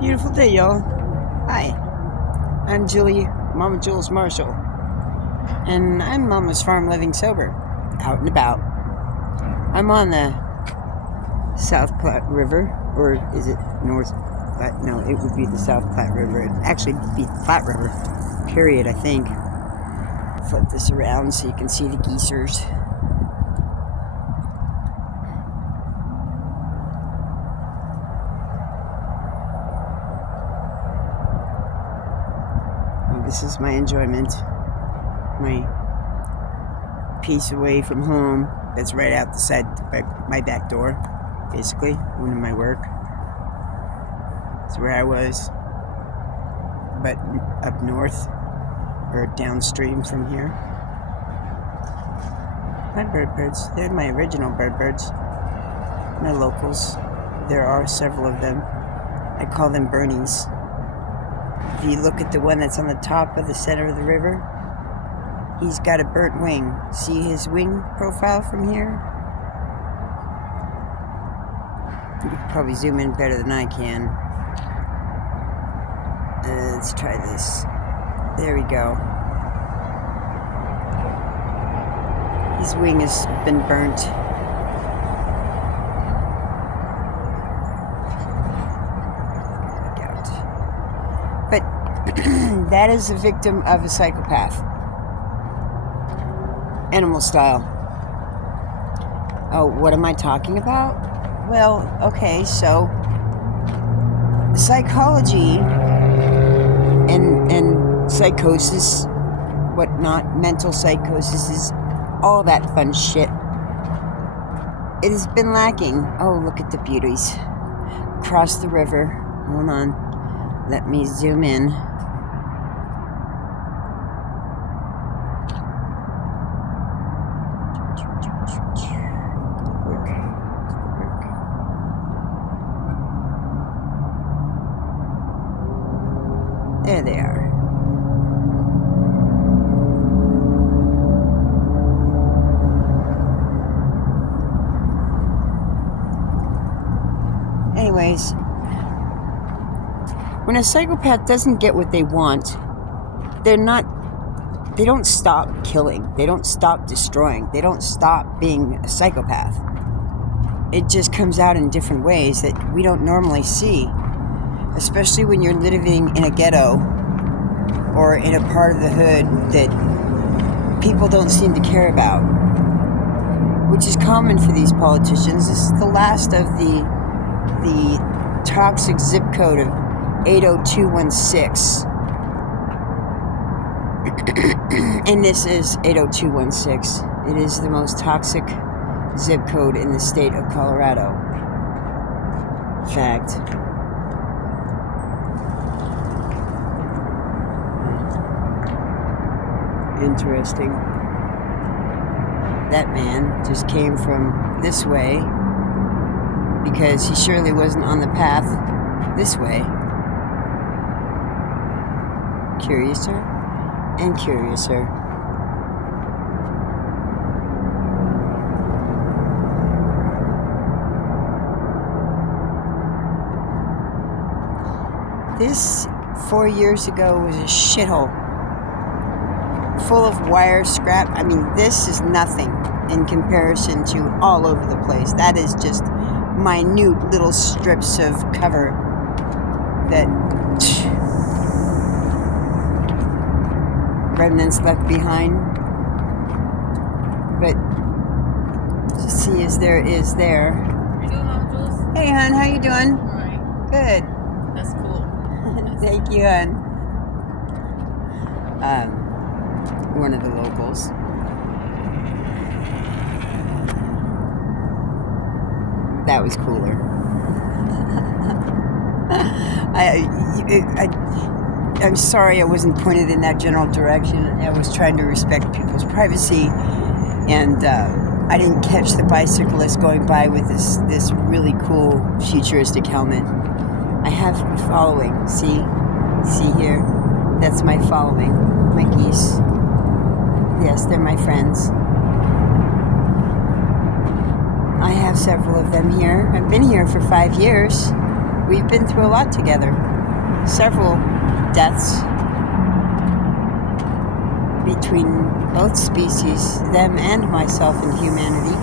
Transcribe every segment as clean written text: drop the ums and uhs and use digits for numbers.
Beautiful day, y'all. Hi, I'm Julie, Mama Jules Marshall, and I'm Mama's Farm Living Sober, out and about. I'm on the South Platte River, or is it North Platte? No, it would be the South Platte River. It'd actually be the Platte River, period, I think. Flip this around so you can see the geysers. This is my enjoyment, my peace away from home. That's right out the side, my back door, basically, when my work. It's where I was, but up north, or downstream from here. My birds, they're my original birds, my locals. There are several of them. I call them Bernies. If you look at the one that's on the top of the center of the river, he's got a burnt wing. See his wing profile from here? You can probably zoom in better than I can. Let's try this. There we go. His wing has been burnt. But that is a victim of a psychopath. Animal style. Oh, what am I talking about? Well, okay, so psychology and psychosis, whatnot, mental psychosis is all that fun shit. It has been lacking. Oh, look at the beauties. Across the river. Hold on. Let me zoom in. There they are. Anyways, when a psychopath doesn't get what they want, they don't stop killing. They don't stop destroying. They don't stop being a psychopath. It just comes out in different ways that we don't normally see. Especially when you're living in a ghetto or in a part of the hood that people don't seem to care about, which is common for these politicians. This is the last of the toxic zip code of 80216. And this is 80216. It is the most toxic zip code in the state of Colorado. Fact. Interesting. That man just came from this way because he surely wasn't on the path this way. Curiouser and curiouser. This 4 years ago was a shithole. Full of wire scrap. I mean, this is nothing in comparison to all over the place. That is just minute little strips of cover that remnants left behind. But to see as there is there. How you doing, Mama Jules? Hey, hon, how you doing? All right. Good. That's cool. Thank you, hon. One of the locals. That was cooler. I'm sorry I wasn't pointed in that general direction. I was trying to respect people's privacy, and I didn't catch the bicyclist going by with this really cool futuristic helmet. I have been following. See here? That's my following. My geese. Yes, they're my friends. I have several of them here. I've been here for 5 years. we've been through a lot together. Several deaths between both species, them and myself in humanity,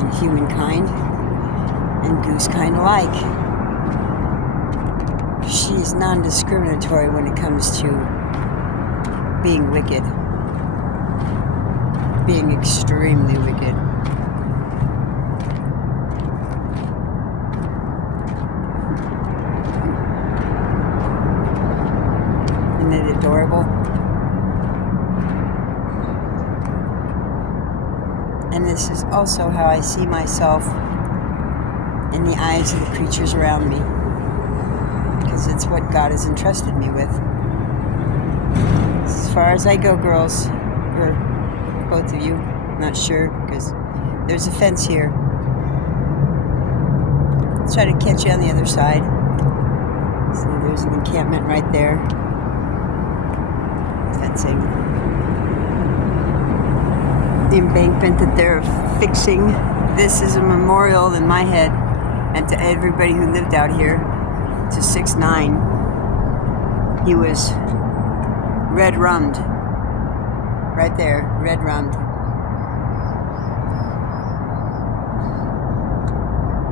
in humankind, and goosekind alike. She's non-discriminatory when it comes to being wicked. Being extremely wicked. Isn't it adorable? And this is also how I see myself in the eyes of the creatures around me. Because it's what God has entrusted me with. As far as I go, girls, or both of you, not sure, because there's a fence here. Let's try to catch you on the other side. So there's an encampment right there. Fencing. The embankment that they're fixing. This is a memorial in my head and to everybody who lived out here, to 6'9". He was red rummed. Right there, red rummed.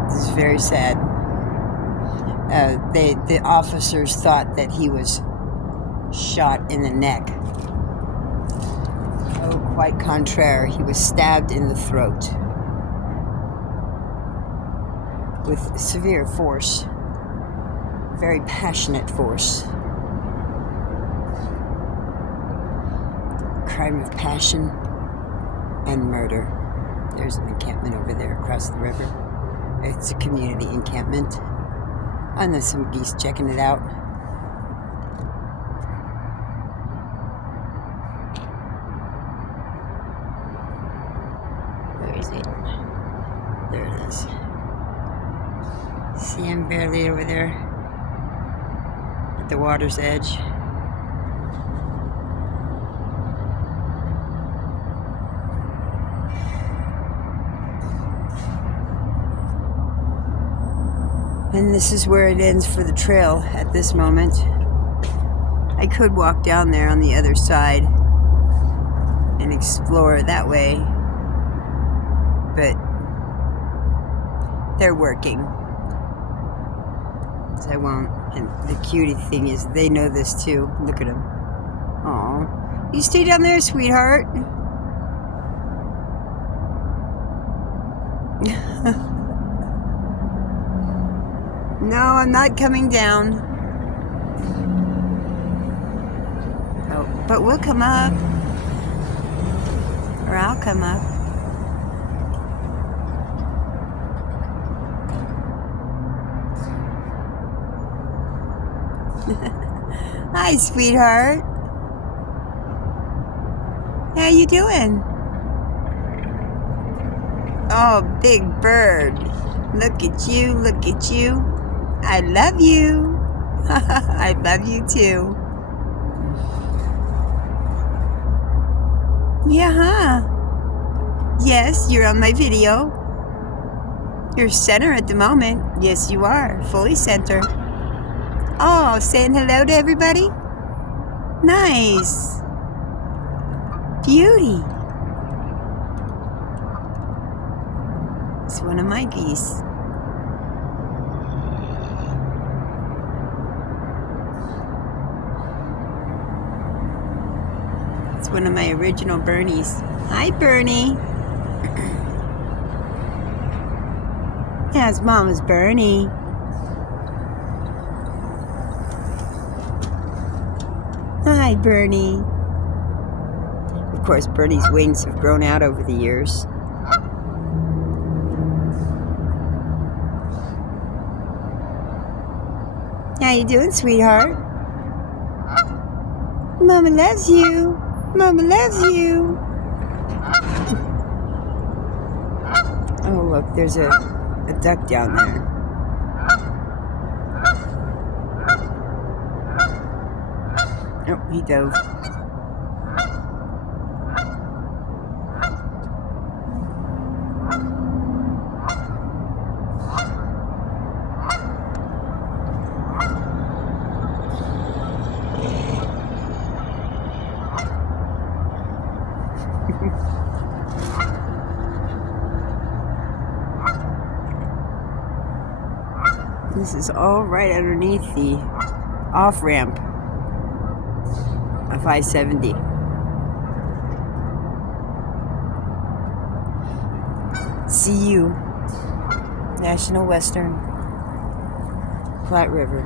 This is very sad. The officers thought that he was shot in the neck. Oh, quite contrary. He was stabbed in the throat with severe force, very passionate force. Crime of passion and murder. There's an encampment over there across the river. It's a community encampment. And there's some geese checking it out. Where is it? There it is. See him barely over there at the water's edge. And this is where it ends for the trail at this moment. I could walk down there on the other side and explore that way, but they're working, so I won't. And the cutie thing is, they know this too. Look at them. Aw, you stay down there, sweetheart. No, I'm not coming down. Oh, but we'll come up. Or I'll come up. Hi, sweetheart. How you doing? Oh, big bird. Look at you, look at you. I love you. I love you too. Yeah, huh? Yes, you're on my video. You're center at the moment. Yes, you are. Fully center. Oh, saying hello to everybody? Nice. Beauty. It's one of my geese. It's one of my original Bernies. Hi, Bernie. Yeah, it's Mama's Bernie. Hi, Bernie. Of course, Bernie's wings have grown out over the years. How you doing, sweetheart? Mama loves you. Mama loves you. Oh, look, there's a duck down there. Oh, he dove. This is all right underneath the off-ramp of I-70. CU, National Western, Platte River.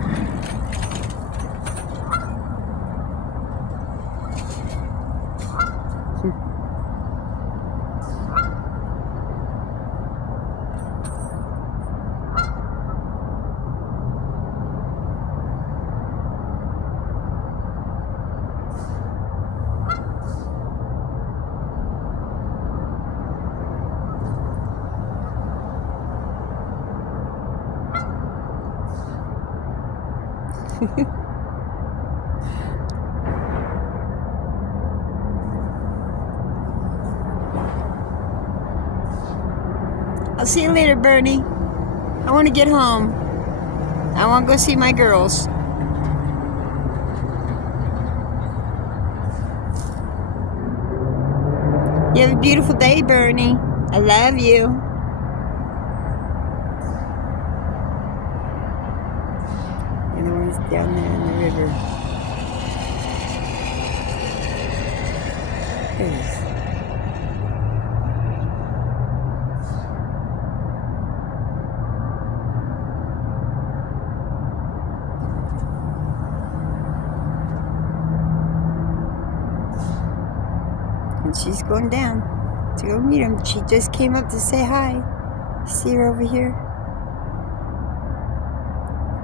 I'll see you later, Bernie. I want to get home. I want to go see my girls. You have a beautiful day, Bernie. I love you. And the one's down there in the river. There it is. And she's going down to go meet him. She just came up to say hi. See her over here?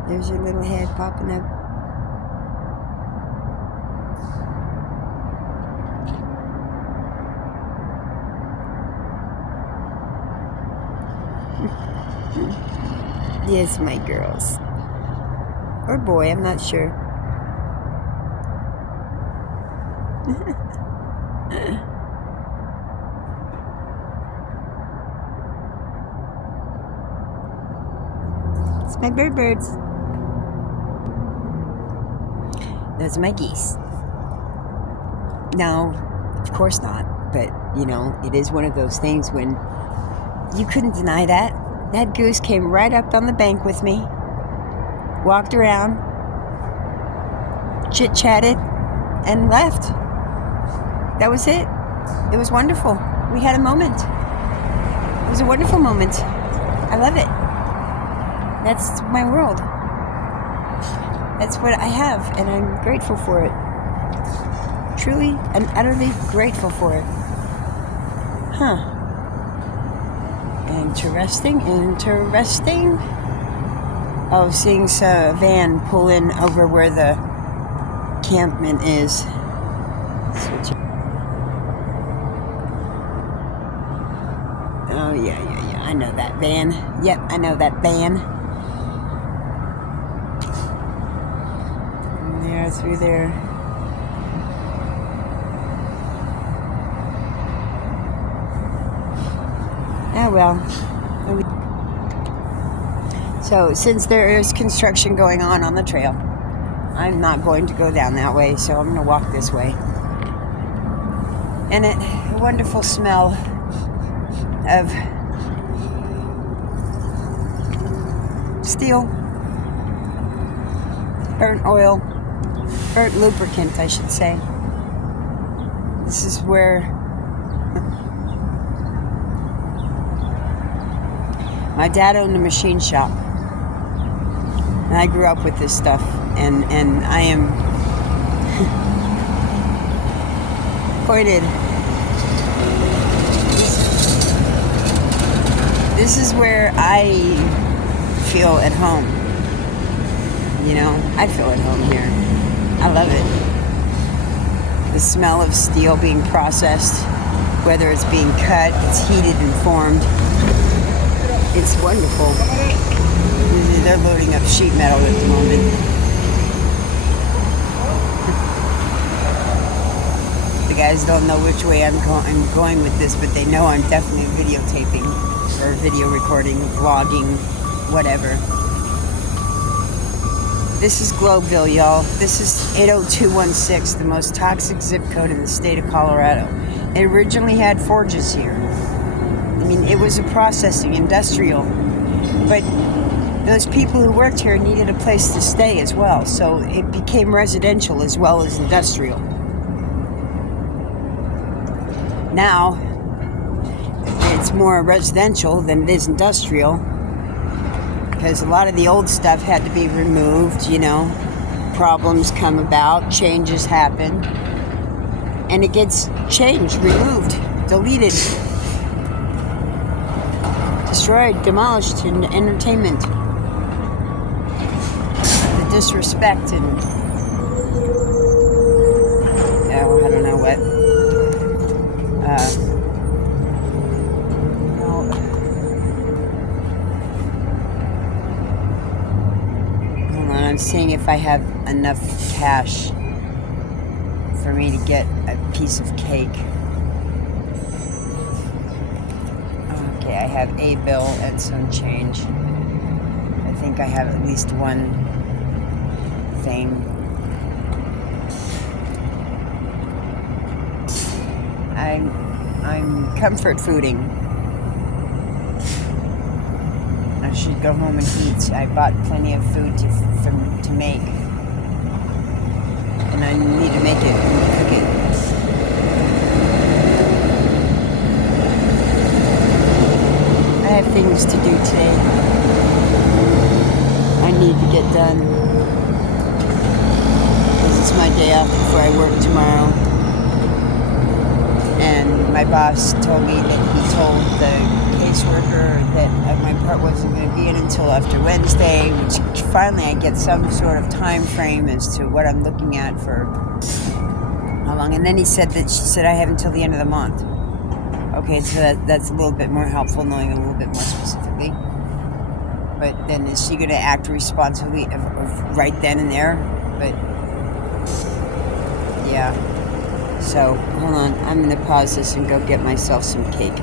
There's her little head popping up. Yes, my girls. Or boy, I'm not sure. It's my birds. Those are my geese. No, of course not. But, you know, it is one of those things when you couldn't deny that. That goose came right up on the bank with me, walked around, chit-chatted, and left. That was it. It was wonderful. We had a moment. It was a wonderful moment. I love it. That's my world. That's what I have, and I'm grateful for it. Truly and utterly grateful for it. Huh. Interesting. Oh, seeing a van pull in over where the campment is. Switch. Oh, yeah. I know that van. Yep, I know that van. And there, through there. Oh, well. So, since there is construction going on the trail, I'm not going to go down that way, so I'm going to walk this way. And a wonderful smell of steel, burnt oil, burnt lubricant, I should say. This is where my dad owned a machine shop. And I grew up with this stuff, and I am pointed. This is where I feel at home. You know, I feel at home here. I love it. The smell of steel being processed, whether it's being cut, it's heated and formed. It's wonderful. They're loading up sheet metal at the moment. The guys don't know which way I'm going with this, but they know I'm definitely videotaping or video recording, vlogging, whatever. This is Globeville, y'all. This is 80216, the most toxic zip code in the state of Colorado. It originally had forges here. I mean, it was a processing, industrial. But those people who worked here needed a place to stay as well. So it became residential as well as industrial. Now, it's more residential than it is industrial, because a lot of the old stuff had to be removed, you know. Problems come about, changes happen, and it gets changed, removed, deleted, destroyed, demolished in entertainment. The disrespect and I don't know what. I'm seeing if I have enough cash for me to get a piece of cake. Okay, I have a bill and some change. I think I have at least one thing. I'm comfort fooding. I should go home and eat. I bought plenty of food to make, and I need to make it and cook it. I have things to do today. I need to get done because it's my day off before I work tomorrow. And my boss told me that he told the caseworker that my part wasn't going to be in until after Wednesday, which finally I get some sort of time frame as to what I'm looking at for how long. And then he said that she said I have until the end of the month. Okay, so that's a little bit more helpful, knowing a little bit more specifically. But then is she going to act responsibly of right then and there? But yeah. So, hold on. I'm going to pause this and go get myself some cake.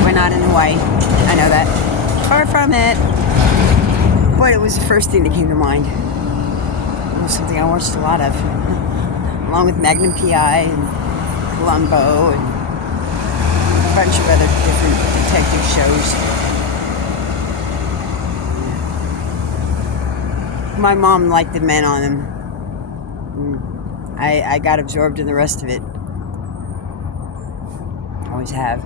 We're not in Hawaii. I know that. Far from it. But it was the first thing that came to mind. It was something I watched a lot of. Along with Magnum P.I. and Columbo and a bunch of other different detective shows. My mom liked the men on them. I got absorbed in the rest of it. Always have.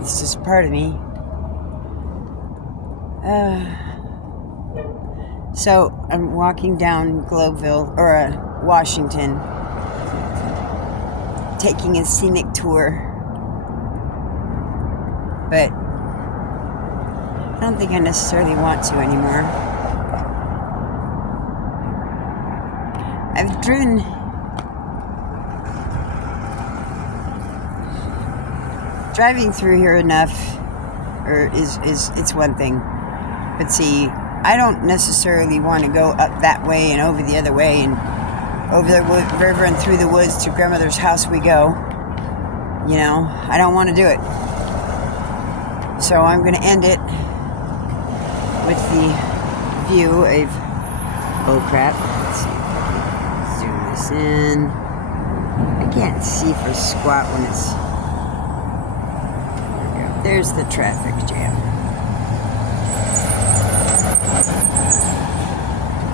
It's just part of me. So I'm walking down Globeville, or Washington, taking a scenic tour. But I don't think I necessarily want to anymore. I've driven driving through here enough, or is it's one thing. But see, I don't necessarily want to go up that way and over the other way and over the river and through the woods to grandmother's house we go. You know, I don't want to do it. So I'm going to end it with the view of, oh crap, let's see, zoom this in. I can't see for squat when it's, there's the traffic jam.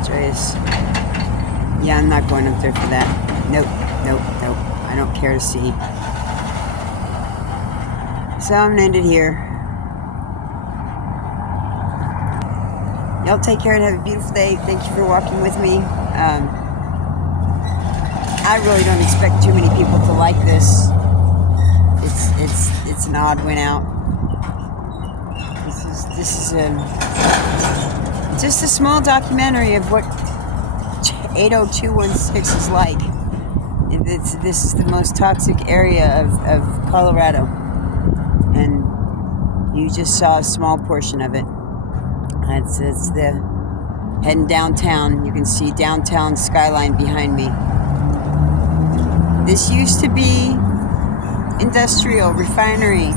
Trace. Yeah, I'm not going up there for that. Nope. I don't care to see. So I'm going to end it here. Y'all take care and have a beautiful day. Thank you for walking with me. I really don't expect too many people to like this. It's an odd win out. This is just a small documentary of what 80216 is like. This is the most toxic area of Colorado, and you just saw a small portion of it. It's the heading downtown. You can see downtown skyline behind me. This used to be industrial refinery,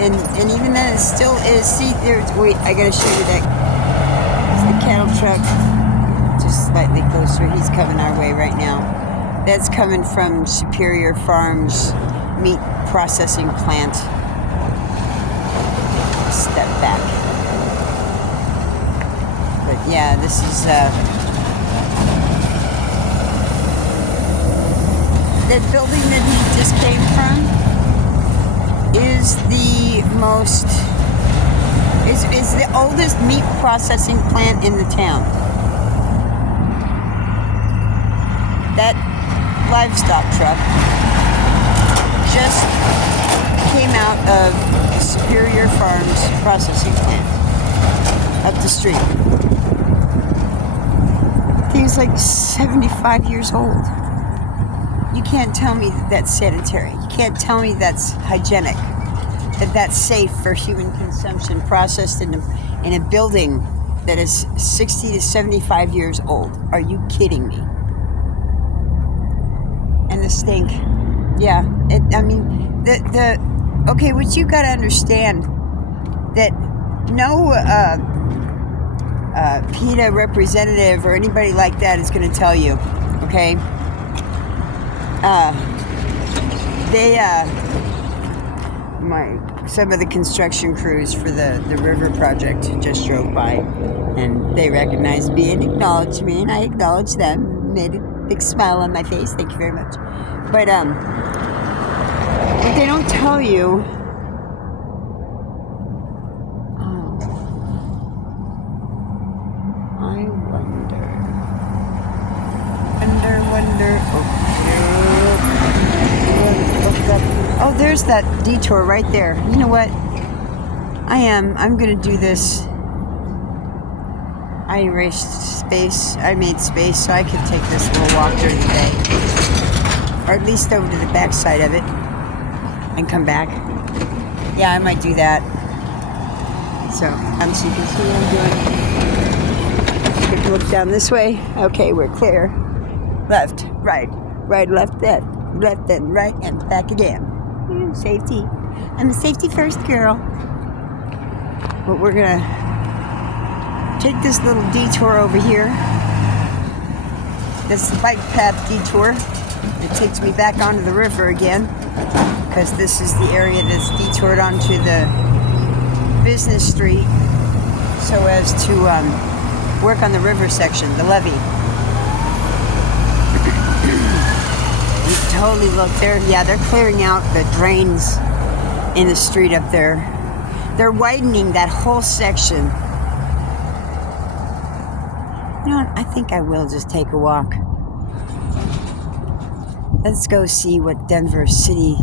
and even then it still is. See, there's, wait, I gotta show you that. It's the cattle truck, just slightly closer. He's coming our way right now. That's coming from Superior Farms meat processing plant. Step back. But yeah, this is that building that he just came from is the most is the oldest meat processing plant in the town. That livestock truck just came out of the Superior Farms processing plant up the street. He's like 75 years old. You can't tell me that that's sanitary. You can't tell me that's hygienic, that that's safe for human consumption, processed in a building that is 60 to 75 years old. Are you kidding me? And the stink. Yeah, okay, what you gotta understand, that no PETA representative or anybody like that is gonna tell you, okay? Some of the construction crews for the river project just drove by, and they recognized me and acknowledged me, and I acknowledged them, made a big smile on my face. Thank you very much. But what they don't tell you. Oh, I wonder. Oh, there's that detour right there. You know what? I'm gonna do this. I erased space. I made space so I could take this little walk during the day. Or at least over to the back side of it. And come back. Yeah, I might do that. So you can see what I'm doing. Take a look down this way. Okay, we're clear. Left, right, left, then right, and back again. Safety. I'm a safety first girl. But we're gonna take this little detour over here. This is the bike path detour. It takes me back onto the river again, because this is the area that's detoured onto the business street so as to work on the river section, the levee. You totally look there. Yeah, they're clearing out the drains in the street up there. They're widening that whole section. You know what? I think I will just take a walk. Let's go see what Denver City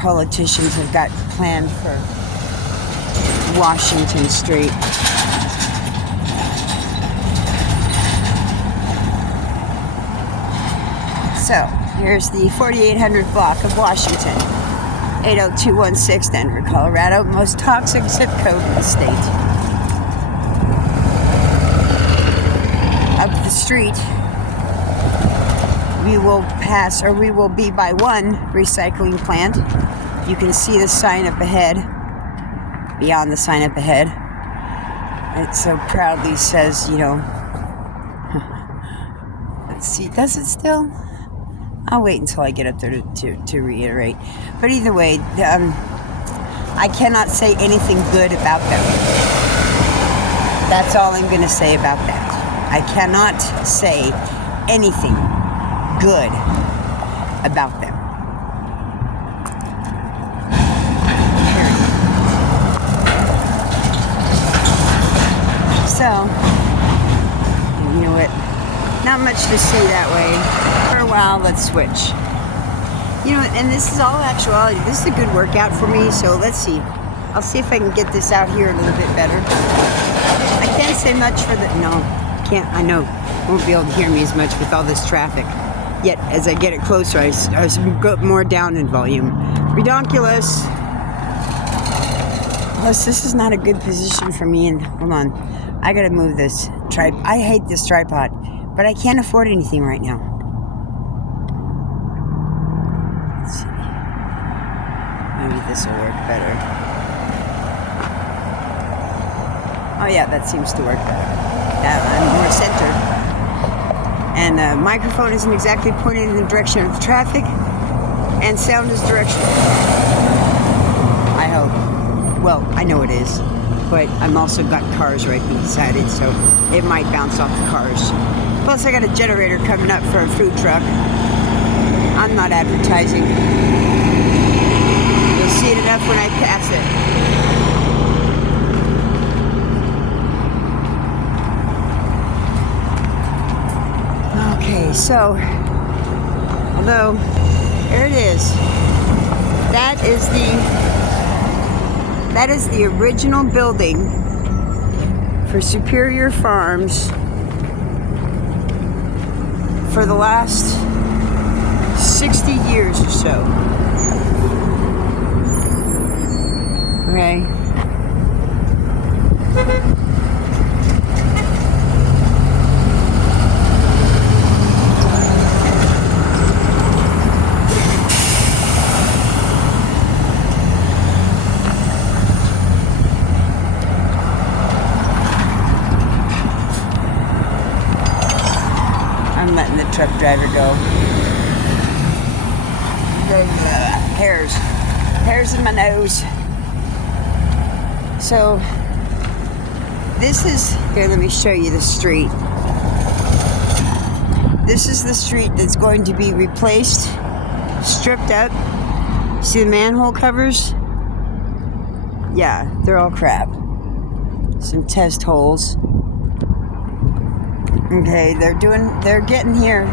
politicians have got planned for Washington Street. So, here's the 4800 block of Washington. 80216, Denver, Colorado. Most toxic zip code in the state. Up the street, we will pass, or we will be by one recycling plant. You can see the sign up ahead. Beyond the sign up ahead, it so proudly says, you know, let's see, does it still? I'll wait until I get up there to reiterate. But either way, I cannot say anything good about them. That's all I'm going to say about that. I cannot say anything good about them. So, you know what? Not much to see that way. For a while, let's switch. You know, and this is all actuality. This is a good workout for me, so let's see. I'll see if I can get this out here a little bit better. I can't say much for the... No, can't. I know. Won't be able to hear me as much with all this traffic. Yet, as I get it closer, I go more down in volume. Redonkulous. Plus, this is not a good position for me. And hold on, I gotta move this tripod. I hate this tripod, but I can't afford anything right now. Let's see. Maybe this will work better. Oh yeah, that seems to work better. I'm more centered. And the microphone isn't exactly pointed in the direction of the traffic, and sound is directional. I hope. Well, I know it is, but I'm also got cars right beside it, so it might bounce off the cars. Plus, I got a generator coming up for a food truck. I'm not advertising. You'll see it enough when I pass it. Okay, so, although, there it is. That is the original building for Superior Farms for the last 60 years or so. Okay. I'm letting the truck driver go. Hairs in my nose. So, this is, here, let me show you the street. This is the street that's going to be replaced, stripped up. See the manhole covers? Yeah, they're all crap. Some test holes. Okay, they're getting here.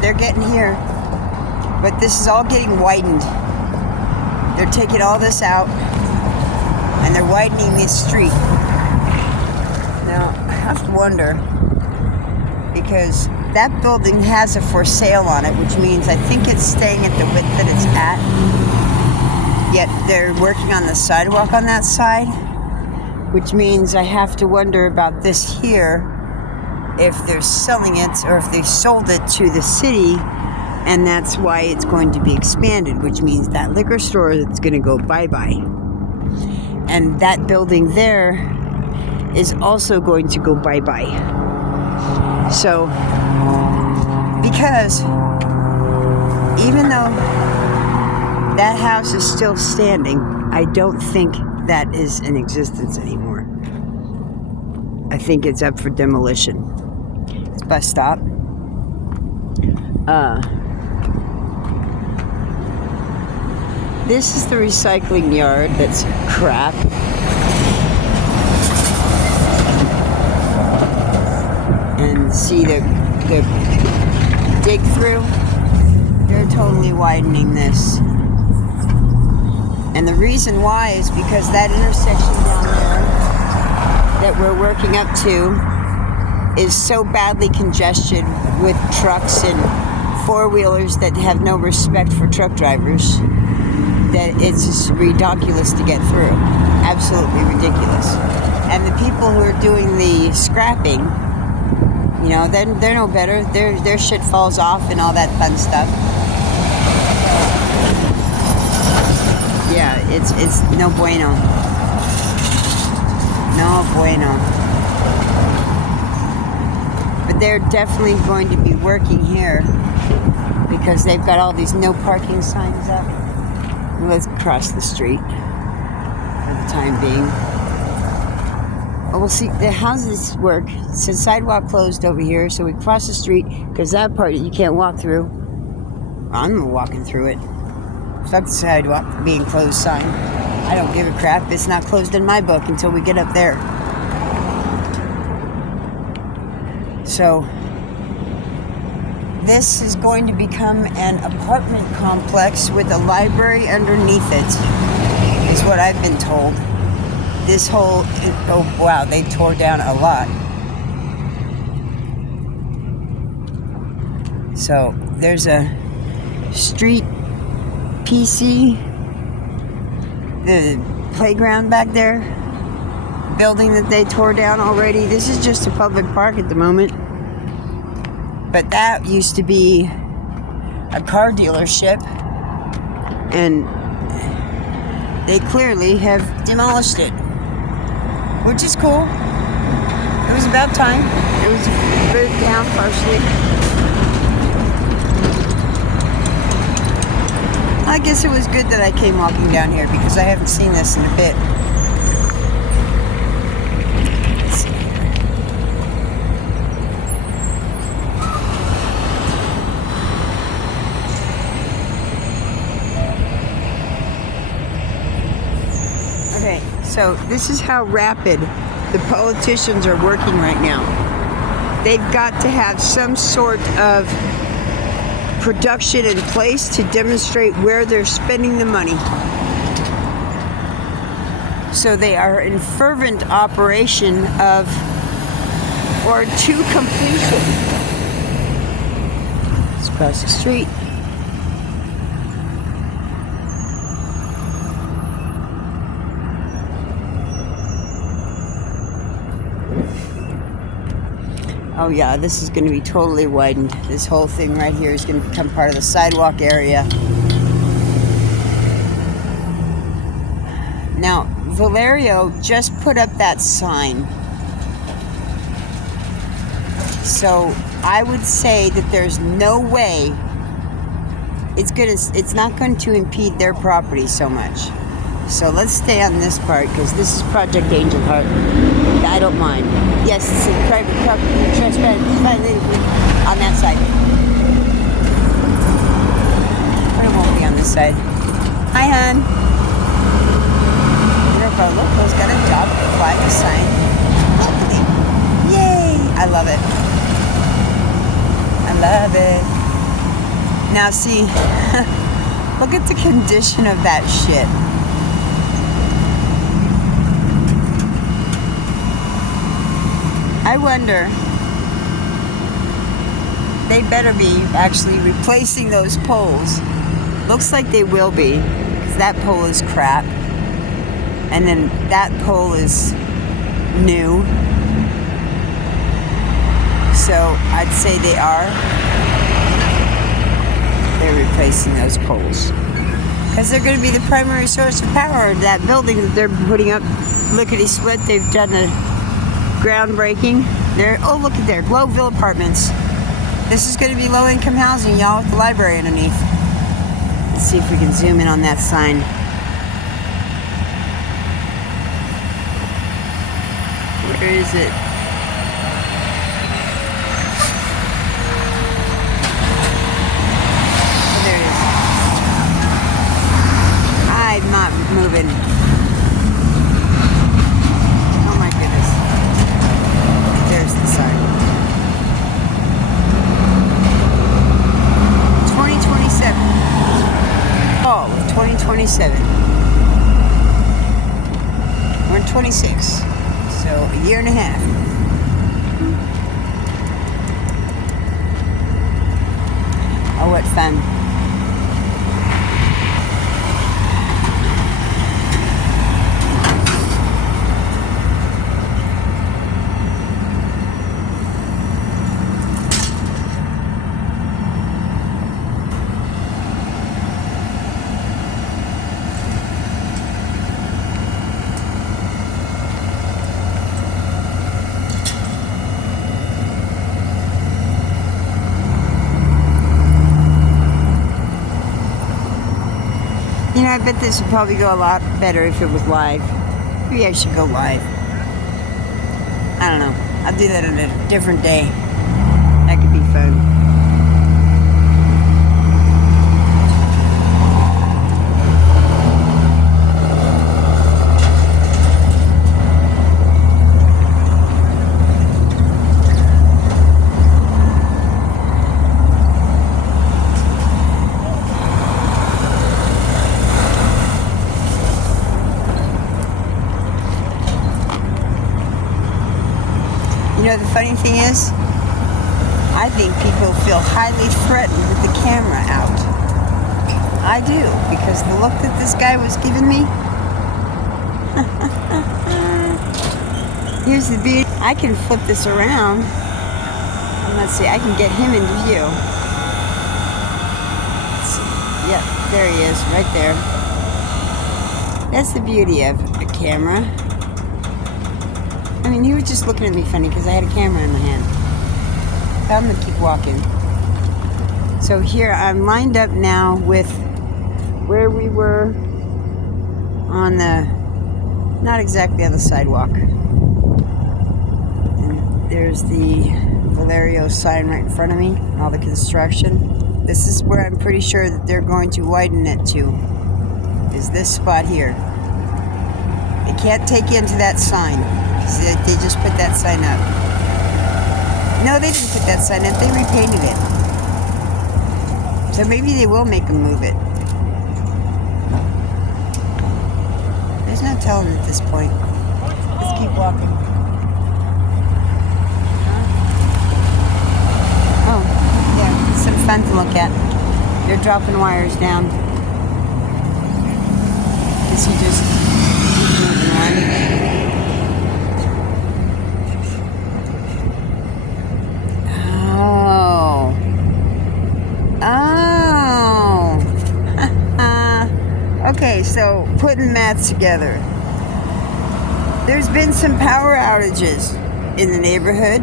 But this is all getting widened. They're taking all this out, and they're widening this street. Now, I have to wonder, because that building has a for sale on it, which means I think it's staying at the width that it's at. Yet they're working on the sidewalk on that side, which means I have to wonder about this here, if they're selling it or if they sold it to the city, and that's why it's going to be expanded, which means that liquor store is going to go bye-bye. And that building there is also going to go bye-bye. So, because even though that house is still standing, I don't think that is in existence anymore. I think it's up for demolition. It's bus stop. This is the recycling yard that's crap. And see the dig through? They're totally widening this. And the reason why is because that intersection down there that we're working up to is so badly congested with trucks and four-wheelers that have no respect for truck drivers that it's just ridiculous to get through. Absolutely ridiculous. And the people who are doing the scrapping, you know, they're no better. Their shit falls off and all that fun stuff. Yeah, it's no bueno. No bueno. But they're definitely going to be working here because they've got all these no parking signs up. Let's cross the street for the time being. Well, we'll see. How does this work? It's a sidewalk closed over here, so we cross the street because that part you can't walk through. I'm walking through it. Fuck the sidewalk being closed sign. I don't give a crap. It's not closed in my book until we get up there. So, this is going to become an apartment complex with a library underneath it, is what I've been told. This whole, oh wow, they tore down a lot. So there's a street PC, the playground back there, building that they tore down already. This is just a public park at the moment. But that used to be a car dealership, and they clearly have demolished it, which is cool. It was about time. It was burnt down partially. I guess it was good that I came walking down here because I haven't seen this in a bit. Let's see. Okay, so this is how rapid the politicians are working right now. They've got to have some sort of production in place to demonstrate where they're spending the money. So they are in fervent operation of, or to completion. Let's cross the street. Oh yeah, this is going to be totally widened. This whole thing right here is going to become part of the sidewalk area. Now, Valerio just put up that sign. So I would say that there's no way it's not going to impede their property so much. So let's stay on this part because this is Project Angel Heart. I don't mind. Yes, it's a private property, transparent, on that side. But it won't be on this side. Hi, hon. Look, those got a job flag a sign. Yay! I love it. I love it. Now see, look at the condition of that shit. I wonder, they better be actually replacing those poles. Looks like they will be, because that pole is crap. And then that pole is new. So I'd say they are. They're replacing those poles. Because they're going to be the primary source of power. That building that they're putting up, lickety-split, they've done a groundbreaking. Oh, look at there, Globeville Apartments. This is going to be low-income housing, y'all, with the library underneath. Let's see if we can zoom in on that sign. Where is it? Oh, there it is. I'm not moving. Oh my goodness. There's the sign. 2027. Fall of 2027. We're in 26. So, a year and a half. Oh, what fun. You know, I bet this would probably go a lot better if it was live. Maybe I should go live. I don't know. I'll do that on a different day. That could be fun. You know, the funny thing is, I think people feel highly threatened with the camera out. I do, because the look that this guy was giving me. Here's the beauty. I can flip this around. And let's see, I can get him into view. Yep, there he is, right there. That's the beauty of a camera. I mean, he was just looking at me funny because I had a camera in my hand. But I'm gonna keep walking. So here I'm lined up now with where we were on the, not exactly on the sidewalk. And there's the Valerio sign right in front of me, all the construction. This is where I'm pretty sure that they're going to widen it to, is this spot here. They can't take you into that sign. See, they just put that sign up. No, they didn't put that sign up, they repainted it. So maybe they will make them move it. There's no telling at this point. Let's keep walking. Oh, yeah, it's some fun to look at. They're dropping wires down. Is he just moving on? Okay, so putting math together. There's been some power outages in the neighborhood.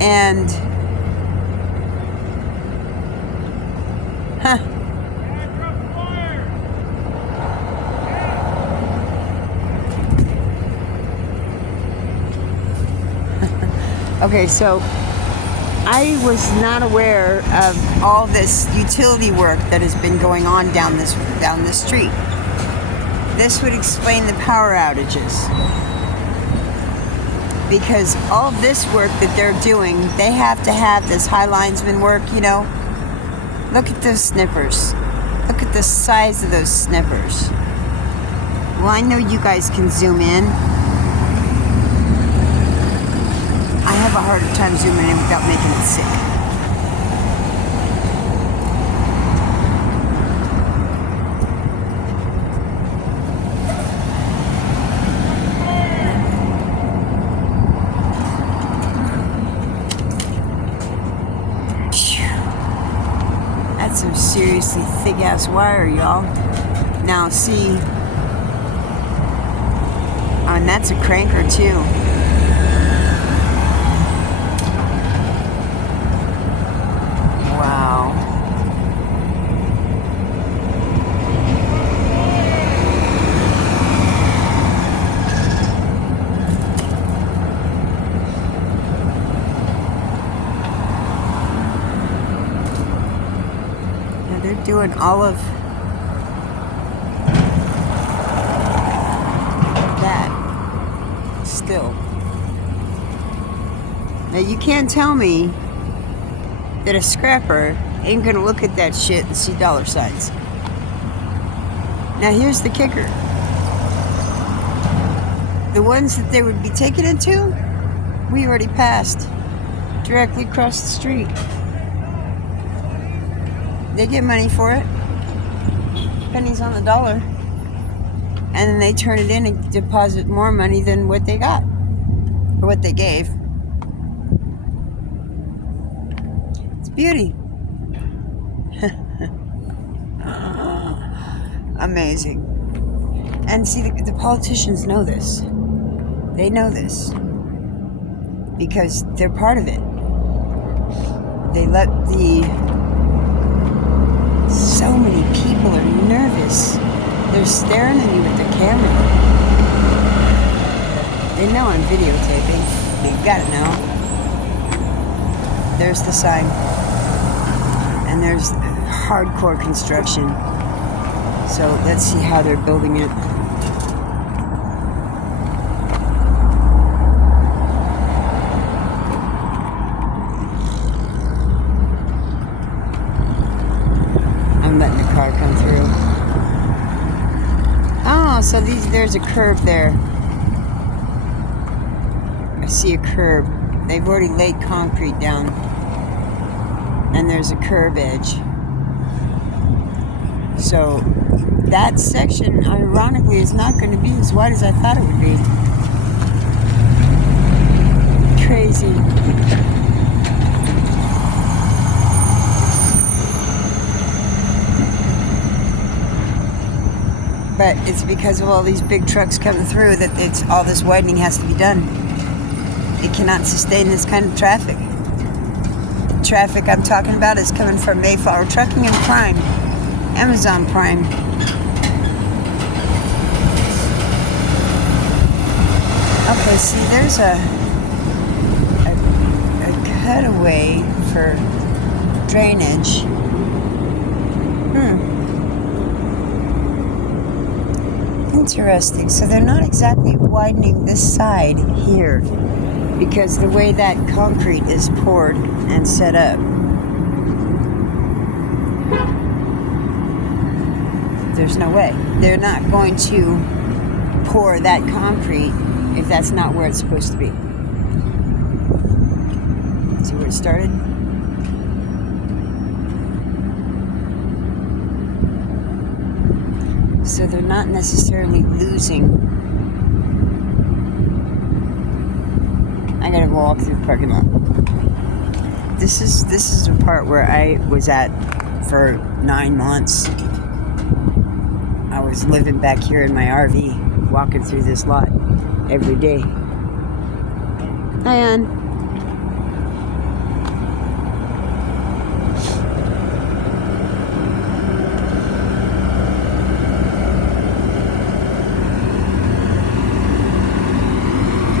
And okay, so I was not aware of all this utility work that has been going on down this street. This would explain the power outages. Because all this work that they're doing, they have to have this high linesman work, you know. Look at those snippers. Look at the size of those snippers. Well, I know you guys can zoom in. I have a harder time zooming in without making it sick. That's some seriously thick ass wire, y'all. Now see, and that's a cranker too. Wow. Now they're doing all of that still. Now you can't tell me that a scrapper ain't gonna look at that shit and see dollar signs. Now here's the kicker. The ones that they would be taking it to, we already passed. Directly across the street. They get money for it. Pennies on the dollar. And then they turn it in and deposit more money than what they got. Or what they gave. Beauty. Amazing. And see, the politicians know this. They know this. Because they're part of it. They let so many people are nervous. They're staring at you with the camera. They know I'm videotaping. They gotta know. There's the sign. And there's hardcore construction. So let's see how they're building it. I'm letting the car come through. Oh, so there's a curb there. I see a curb. They've already laid concrete down. And there's a curb edge. So that section, ironically, is not going to be as wide as I thought it would be. Crazy. But it's because of all these big trucks coming through that all this widening has to be done. It cannot sustain this kind of traffic. The traffic I'm talking about is coming from Mayflower Trucking and Prime, Amazon Prime. Okay, see, there's a cutaway for drainage. Interesting. So they're not exactly widening this side here because the way that concrete is poured and set up. There's no way. They're not going to pour that concrete if that's not where it's supposed to be. See where it started? So they're not necessarily losing. I gotta walk through the parking lot. This is the part where I was at for 9 months. I was living back here in my RV, walking through this lot every day. Hi, Ann.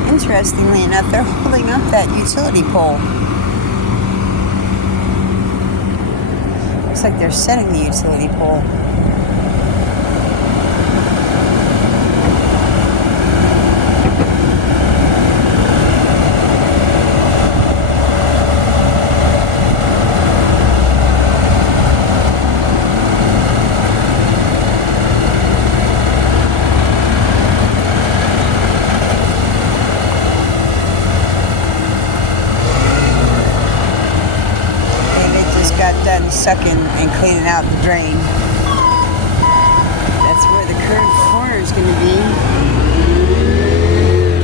Interestingly enough, they're holding up that utility pole. Looks like they're setting the utility pole. Got done sucking and cleaning out the drain. That's where the curved corner is going to be.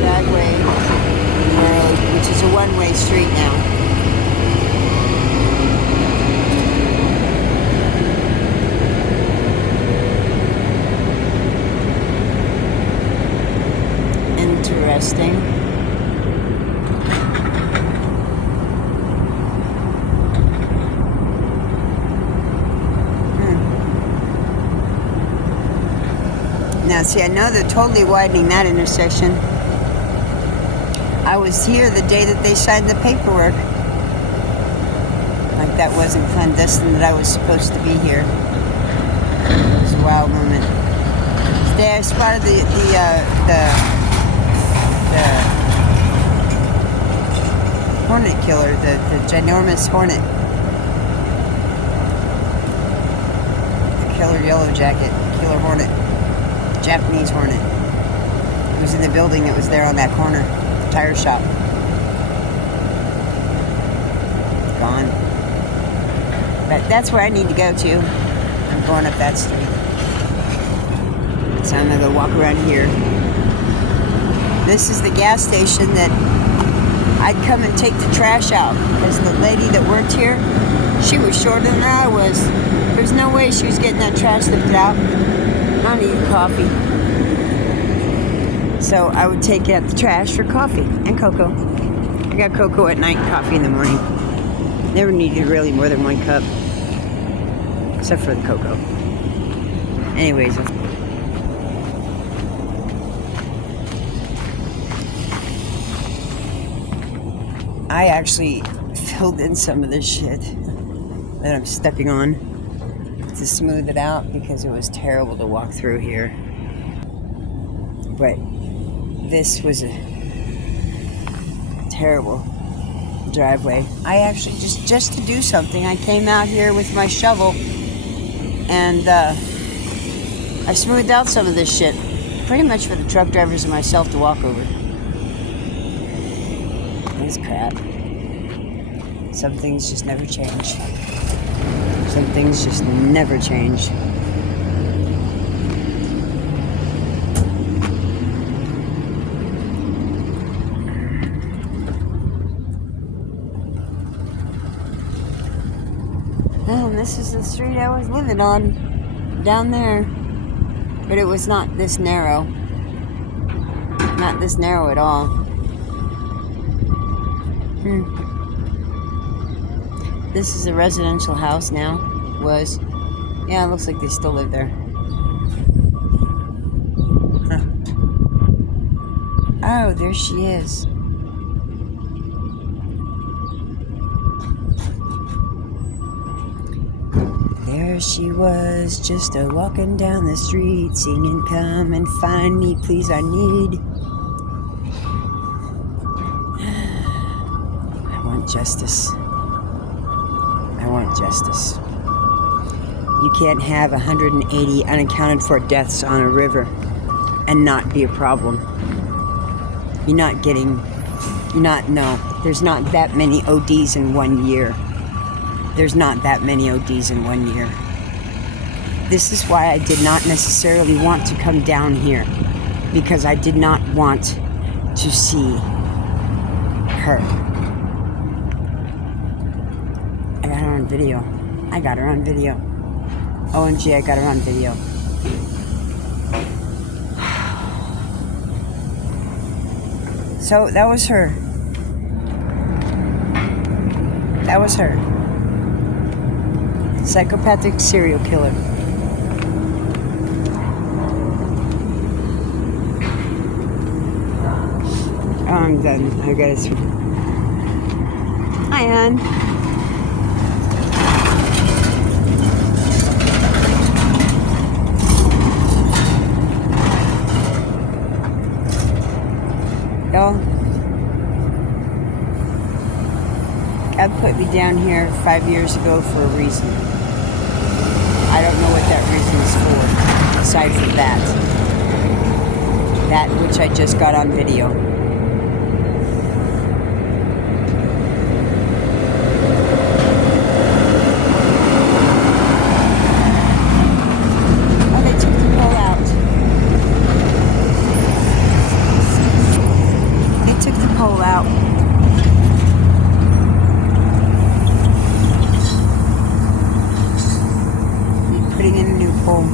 Driveway, road, which is a one-way street now. Interesting. Now, see, I know they're totally widening that intersection. I was here the day that they signed the paperwork. Like that wasn't clandestine, that I was supposed to be here. It was a wild moment. Today I spotted the hornet killer, the ginormous hornet. The killer yellow jacket, killer hornet. Japanese hornet. It was in the building that was there on that corner, the tire shop. Gone. But that's where I need to go to. I'm going up that street. So I'm gonna go walk around here. This is the gas station that I'd come and take the trash out because the lady that worked here, she was shorter than I was. There's no way she was getting that trash lifted out. I need coffee. So I would take out the trash for coffee and cocoa. I got cocoa at night and coffee in the morning. Never needed really more than 1 cup. Except for the cocoa. Anyways. I actually filled in some of this shit that I'm stepping on to smooth it out because it was terrible to walk through here. But this was a terrible driveway. I actually just to do something, I came out here with my shovel and I smoothed out some of this shit, pretty much for the truck drivers and myself to walk over. is crap. Some things just never change. Some things just never change. Well, this is the street I was living on, down there. But it was not this narrow. Not this narrow at all. This is a residential house now. Was. Yeah, it looks like they still live there. Huh. Oh, there she is. There she was, just a walking down the street, singing, "Come and find me, please, I need." I want justice. I want justice. You can't have 180 unaccounted for deaths on a river and not be a problem. No, there's not that many ODs in 1 year. There's not that many ODs in 1 year. This is why I did not necessarily want to come down here, because I did not want to see her. I got her on video. I got her on video. OMG, I got her on video. So that was her. That was her. Psychopathic serial killer. Oh, I'm done. I gotta see. Hi, Ann. Y'all, God put me down here 5 years ago for a reason. I don't know what that reason is for, aside from that. That which I just got on video. Oh, they took the pole out. They took the pole out. Putting in a new pole.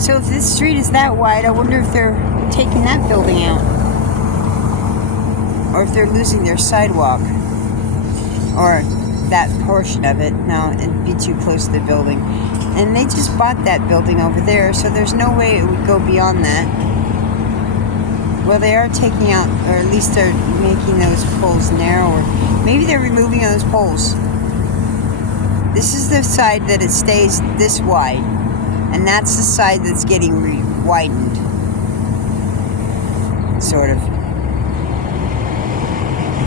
So if this street is that wide, I wonder if they're taking that building out. Or if they're losing their sidewalk. Or that portion of it. No, it'd be too close to the building. And they just bought that building over there, so there's no way it would go beyond that. Well, they are taking out, or at least they're making those poles narrower. Maybe they're removing those poles. This is the side that it stays this wide, and that's the side that's getting widened, sort of.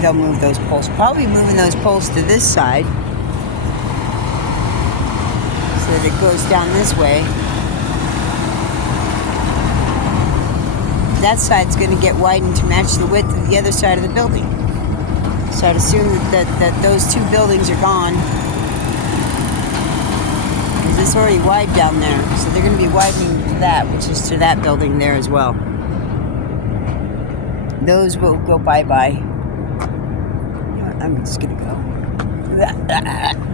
They'll move those poles, probably moving those poles to this side, so that it goes down this way. That side's going to get widened to match the width of the other side of the building. So I'd assume that those two buildings are gone. It's already wide down there, so they're going to be widening to that, which is to that building there as well. Those will go bye-bye. You know what, I'm just going to go.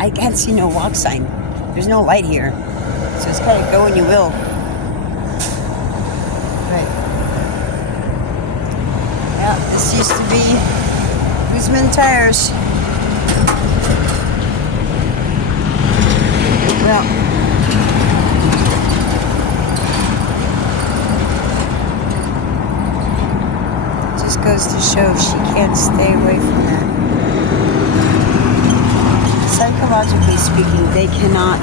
I can't see no walk sign. There's no light here, so it's kind of go when you will. Right. Yeah, this used to be Guzman Tires. Well, goes to show she can't stay away from that. Psychologically speaking, they cannot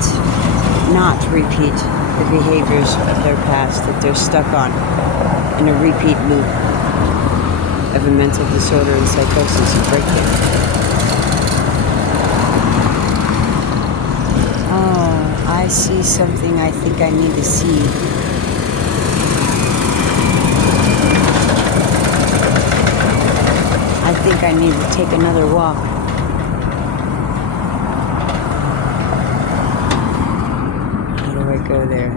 not repeat the behaviors of their past that they're stuck on in a repeat loop of a mental disorder and psychosis and breakdown. Oh, I see something I think I need to see. I think I need to take another walk. How do I go there?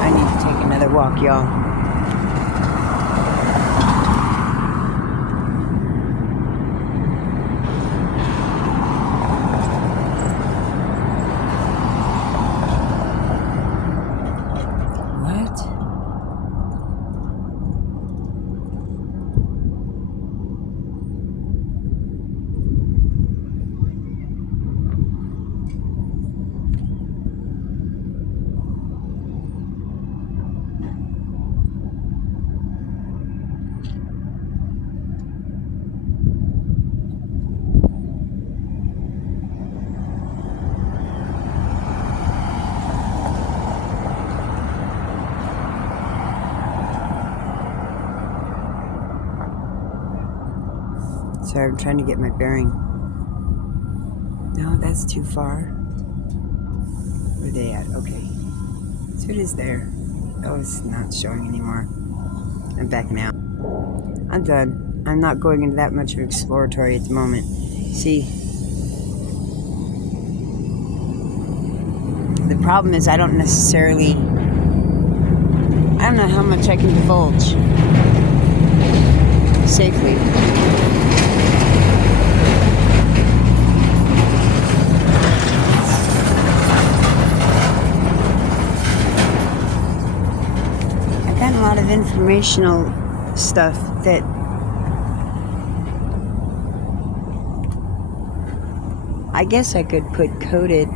I need to take another walk, y'all. Sorry, I'm trying to get my bearing. No, that's too far. Where are they at? Okay. So it is there. Oh, it's not showing anymore. I'm backing out. I'm done. I'm not going into that much of exploratory at the moment. See, the problem is I don't know how much I can divulge safely. I've gotten a lot of informational stuff that I guess I could put coded.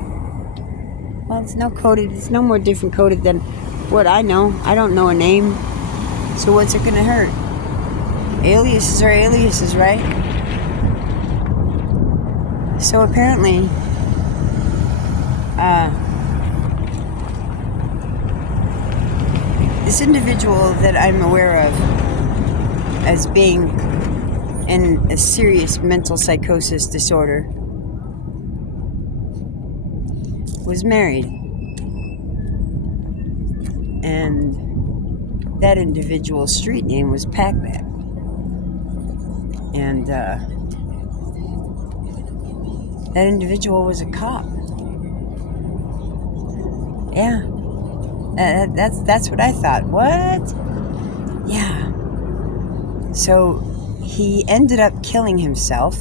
Well, it's no coded. It's no more different coded than what I know. I don't know a name. So what's it gonna hurt? Aliases are aliases, right? So apparently, this individual that I'm aware of as being in a serious mental psychosis disorder was married. And that individual's street name was Pac-Man. And that individual was a cop. Yeah. That's what I thought. What? Yeah. So he ended up killing himself.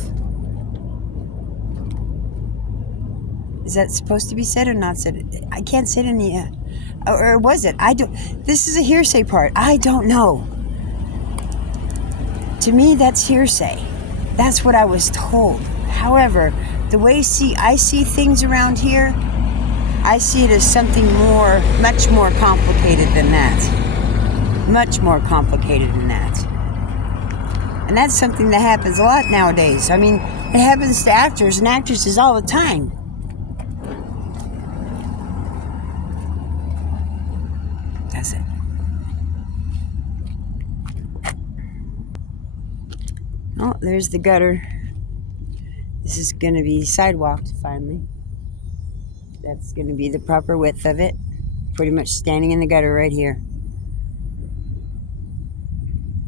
Is that supposed to be said or not said? I can't say it in the... or was it? I don't... This is a hearsay part. I don't know. To me, that's hearsay. That's what I was told. However, the way I see things around here, I see it as something much more complicated than that. Much more complicated than that. And that's something that happens a lot nowadays. I mean, it happens to actors and actresses all the time. That's it. Oh, there's the gutter. This is going to be sidewalked finally. That's going to be the proper width of it. Pretty much standing in the gutter right here.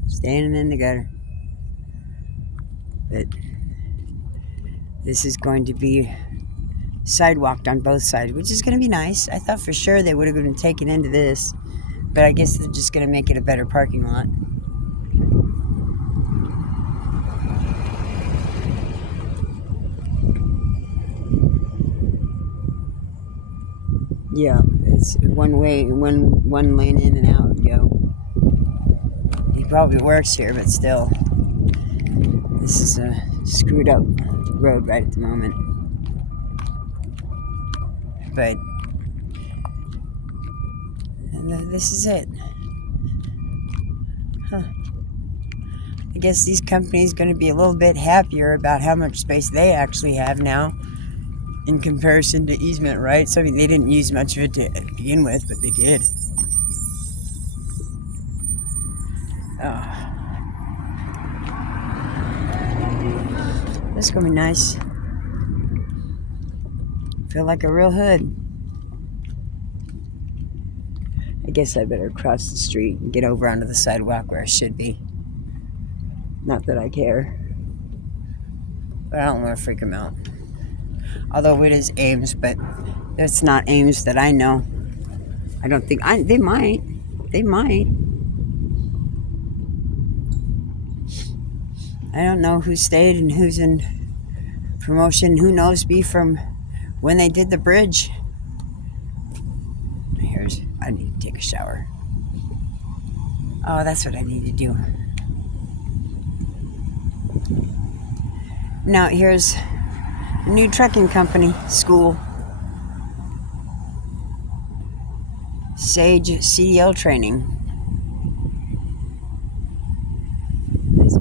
Standing in the gutter. But this is going to be sidewalked on both sides, which is going to be nice. I thought for sure they would have been taken into this, but I guess they're just going to make it a better parking lot. Yeah, it's one way, one lane in and out. Go. He probably works here, but still, this is a screwed up road right at the moment. But this is it. Huh. I guess these companies are going to be a little bit happier about how much space they actually have now in comparison to easement rights. I mean, they didn't use much of it to begin with, but they did. This is going to be nice. Feel like a real hood. I guess guess I better cross the street and get over onto the sidewalk where I should be. Not that I care. But I don't want to freak them out. Although it is Ames, but it's not Ames that I know. I don't think... They might. They might. I don't know who stayed and who's in promotion. Who knows me from when they did the bridge. I need to take a shower. Oh, that's what I need to do. Now, here's a new trucking company, school. Sage CDL training.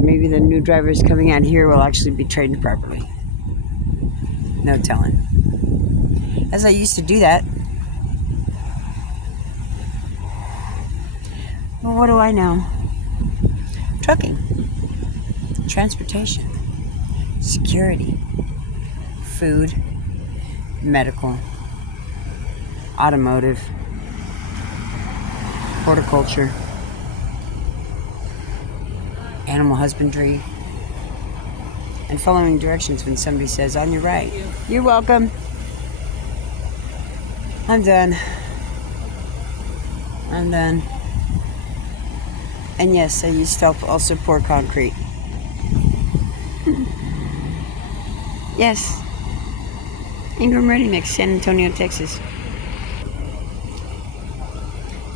Maybe the new drivers coming out here will actually be trained properly. No telling. As I used to do that. Well, what do I know? Trucking, transportation, security, food, medical, automotive, horticulture, animal husbandry, and following directions when somebody says, on your right. You're welcome. I'm done. I'm done. And yes, I used to also pour concrete. Yes. Ingram Ready Mix, San Antonio, Texas.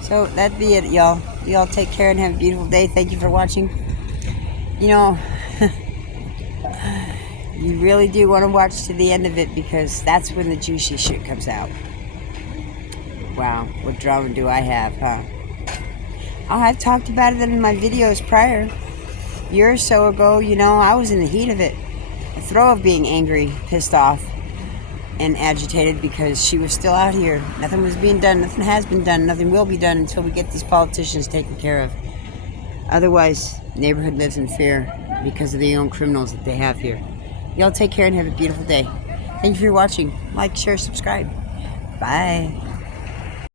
So that'd be it, y'all. Y'all take care and have a beautiful day. Thank you for watching. You know, you really do want to watch to the end of it because that's when the juicy shit comes out. Wow, what drama do I have, huh? Oh, I've talked about it in my videos prior. A year or so ago, you know, I was in the heat of it. The throw of being angry, pissed off, and agitated because she was still out here. Nothing was being done. Nothing has been done. Nothing will be done until we get these politicians taken care of. Otherwise, neighborhood lives in fear because of the own criminals that they have here. Y'all take care and have a beautiful day. Thank you for watching. Like, share, subscribe. Bye.